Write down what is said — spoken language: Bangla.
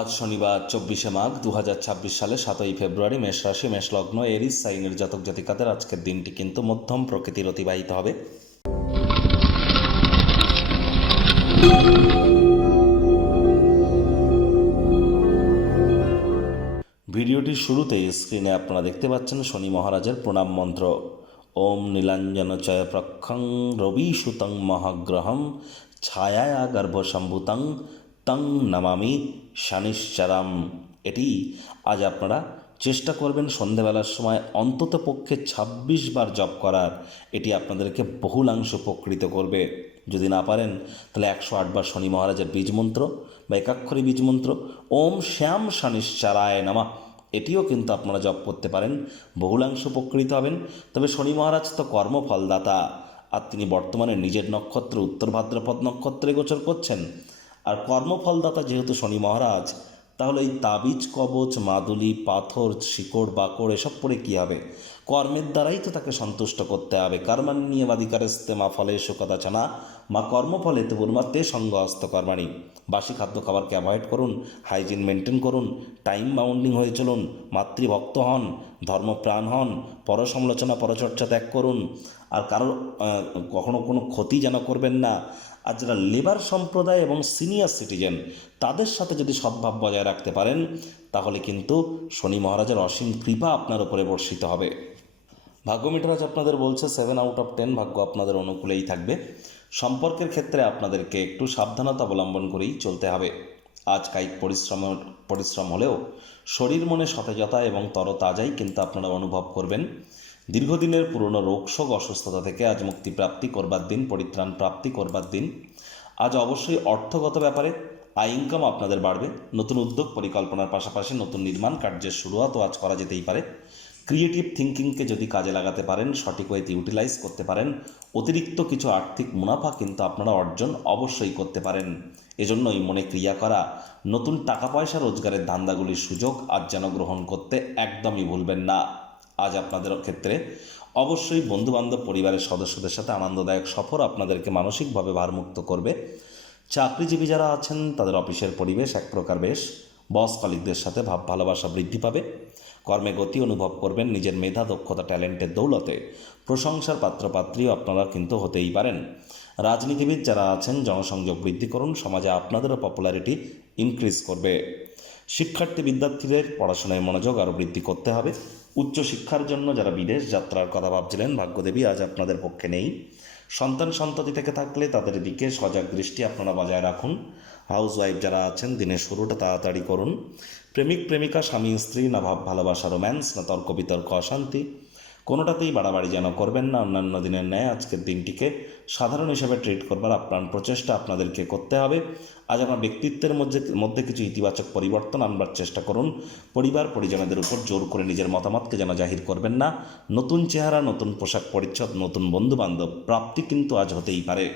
আজ শনিবার 24 মাঘ 2026 সালে 7 ফেব্রুয়ারি মেষ রাশি মেষ লগ্ন এরিস সাইনের জাতক জাতিকাদের আজকের দিনটি কিন্তু মধ্যম প্রকৃতির অতিবাহিত হবে। ভিডিওটির শুরুতেই স্ক্রিনে আপনারা দেখতে পাচ্ছেন শনি মহারাজের প্রণাম মন্ত্র। ওম নীলাঞ্জন চয় প্রক্ষং রবি সুতং মহাগ্রহম ছায়া গর্ভসম্ভূতং তং নমামি শনিশ্চরম। এটি আজ আপনারা চেষ্টা করবেন সন্ধেবেলার সময় অন্তত পক্ষে 26 বার জপ করার। এটি আপনাদেরকে বহুলাংশ উপকৃত করবে। যদি না পারেন তাহলে 108 বার শনি মহারাজের বীজ মন্ত্র বা একাক্ষরী বীজ মন্ত্র ওম শ্যাম শনিশ্চরায় নমঃ এটিও কিন্তু আপনারা জপ করতে পারেন, বহুলাংশ উপকৃত হবেন। তবে শনি মহারাজ তো কর্মফলদাতা, আর তিনি বর্তমানে নিজের নক্ষত্র উত্তর ভাদ্রপদ নক্ষত্রে গোচর করছেন। আর কর্মফলদাতা যেহেতু শনি মহারাজ, তাহলে এই তাবিজ কবচ মাদুলি পাথর শিকড় বাকড় এসব পরে কী হবে? কর্মের দ্বারাই তো তাকে সন্তুষ্ট করতে হবে। কর্মাণ্যেবাধিকারস্তে মা ফলেষু কদাচন মা কর্মফলে তুর্মাতে সঙ্গহস্ত কর্মাণি। বাসি খাদ্য খাবারকে অ্যাভয়েড করুন, হাইজিন মেনটেন করুন, টাইম বাউন্ডিং হয়ে চলুন, মাতৃভক্ত হন, ধর্মপ্রাণ হন, পরসমালোচনা পরচর্চা ত্যাগ করুন, আর কারোর কখনো কোনো ক্ষতি যেন করবেন না। আর যারা লেবার সম্প্রদায় এবং সিনিয়র সিটিজেন তাদের সাথে যদি সদ্ভাব বজায় রাখতে পারেন, তাহলে কিন্তু শনি মহারাজের অসীম কৃপা আপনার উপরে বর্ষিত হবে। ভাগ্য মিটার আজ আপনাদের বলছে 7/10 ভাগ্য আপনাদের অনুকূলেই থাকবে। সম্পর্কের ক্ষেত্রে আপনাদেরকে একটু সাবধানতা অবলম্বন করেই চলতে হবে। আজ কায়িক পরিশ্রম হলেও শরীর মনে সতেজতা এবং তরতাজাই কিন্তু আপনারা অনুভব করবেন। দীর্ঘদিনের পুরনো রোগশোক অসুস্থতা থেকে আজ মুক্তি প্রাপ্তি করবার দিন, পরিত্রাণ প্রাপ্তি করবার দিন। আজ অবশ্যই অর্থগত ব্যাপারে আয় ইনকাম আপনাদের বাড়বে। নতুন উদ্যোগ পরিকল্পনার পাশাপাশি নতুন নির্মাণ কার্যের শুরুয়াতও আজ করা যেতেই পারে। ক্রিয়েটিভ থিঙ্কিংকে যদি কাজে লাগাতে পারেন, সঠিক ওয়েতে ইউটিলাইজ করতে পারেন, অতিরিক্ত কিছু আর্থিক মুনাফা কিন্তু আপনারা অর্জন অবশ্যই করতে পারেন। এজন্যই মনে ক্রিয়া করা নতুন টাকা পয়সা রোজগারের ধান্দাগুলির সুযোগ আজ যেন গ্রহণ করতে একদমই ভুলবেন না। আজ আপনাদের ক্ষেত্রে অবশ্যই বন্ধুবান্ধব পরিবারের সদস্যদের সাথে আনন্দদায়ক সফর আপনাদেরকে মানসিকভাবে ভারমুক্ত করবে। চাকরিজীবী যারা আছেন তাদের অফিসের পরিবেশ এক প্রকার বেশ। বস কলিগদের সাথে ভাব ভালোবাসা বৃদ্ধি পাবে। কর্মে গতি অনুভব করবেন। নিজের মেধা দক্ষতা ট্যালেন্টের দৌলতে প্রশংসার পাত্রপাত্রীও আপনারা কিন্তু হতেই পারেন। রাজনীতিবিদ যারা আছেন জনসংযোগ বৃদ্ধি করুন, সমাজে আপনাদেরও পপুলারিটি ইনক্রিজ করবে। শিক্ষার্থী বিদ্যার্থীদের পড়াশোনায় মনোযোগ আরও বৃদ্ধি করতে হবে। উচ্চশিক্ষার জন্য যারা বিদেশ যাত্রার কথা ভাবছিলেন, ভাগ্যদেবী আজ আপনাদের পক্ষে নেই। সন্তান সন্ততি থেকে থাকলে তাদের দিকে সজাগ দৃষ্টি আপনারা বজায় রাখুন। হাউসওয়াইফ যারা আছেন দিনের শুরুটা তাড়াতাড়ি করুন। প্রেমিক প্রেমিকা স্বামী স্ত্রী না ভাব ভালোবাসা রোম্যান্স না তর্ক বিতর্ক অশান্তি কোনোটাতেই বাড়াবাড়ি যেন করবেন না। অন্যান্য দিনের ন্যায় আজকের দিনটিকে সাধারণ হিসেবে ট্রিট করবার আপ্রাণ প্রচেষ্টা আপনাদেরকে করতে হবে। আজ আপনার ব্যক্তিত্বের মধ্যে কিছু ইতিবাচক পরিবর্তন আনবার চেষ্টা করুন। পরিবার পরিজনদের উপর জোর করে নিজের মতামতকে যেন জাহির করবেন না। নতুন চেহারা, নতুন পোশাক পরিচ্ছদ, নতুন বন্ধুবান্ধব প্রাপ্তি কিন্তু আজ হতেই পারে।